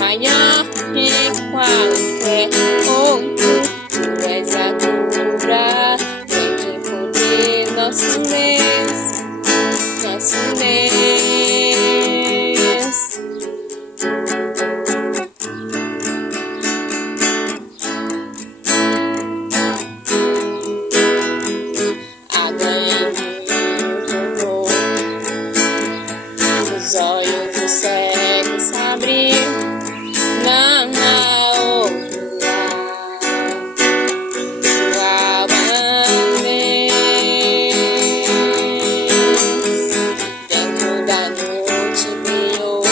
maior que qualquer outro. Tu és a cura, vem de poder, nosso Deus, nosso Deus. Os olhos do cego se abriu, não há outro igual a Deus. Dentro da noite brilhou,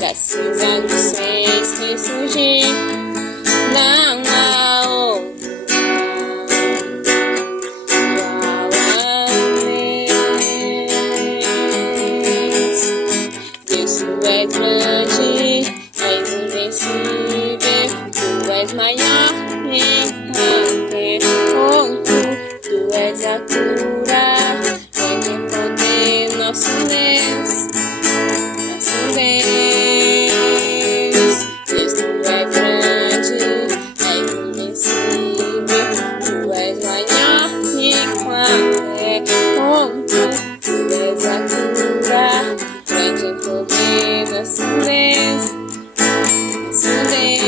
das cinzas fez ressurgir, não há outro grande, és invencível, tu és maior que qualquer outro, tu és a cura, vem de poder, nosso Deus, nosso Deus. Deus, tu és grande, és invencível, tu és maior que qualquer outro, tu és a cura, vem de poder, nosso Deus, nosso Deus.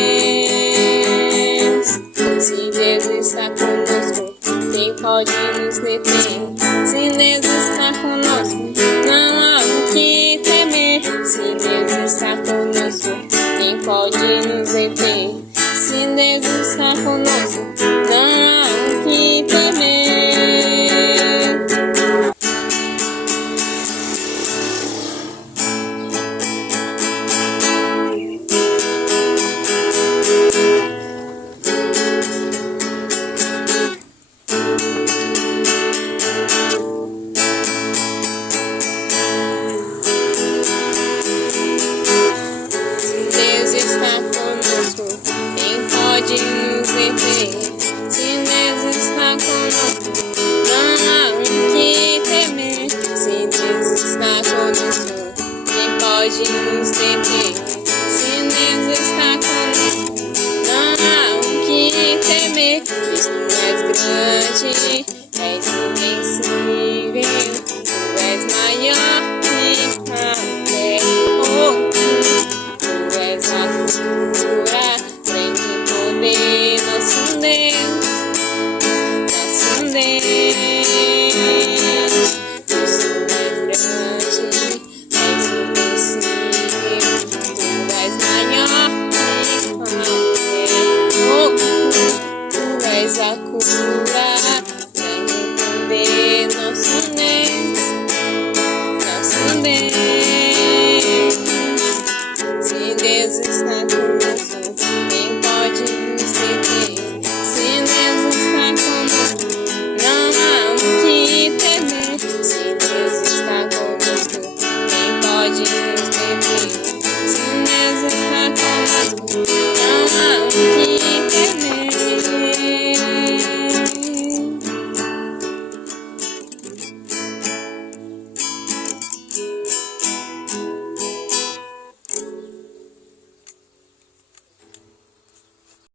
Se Deus está conosco, quem pode nos deter? Se Deus está conosco, não há o que temer. Se Deus está conosco, quem pode nos deter? Se Deus está conosco, não há o que temer. Pode nos deter. Se Deus está conosco, não há o que temer. Se Deus está conosco, quem pode nos deter? Se Deus está conosco, não há o que temer. Pois tu és grande, és invencível.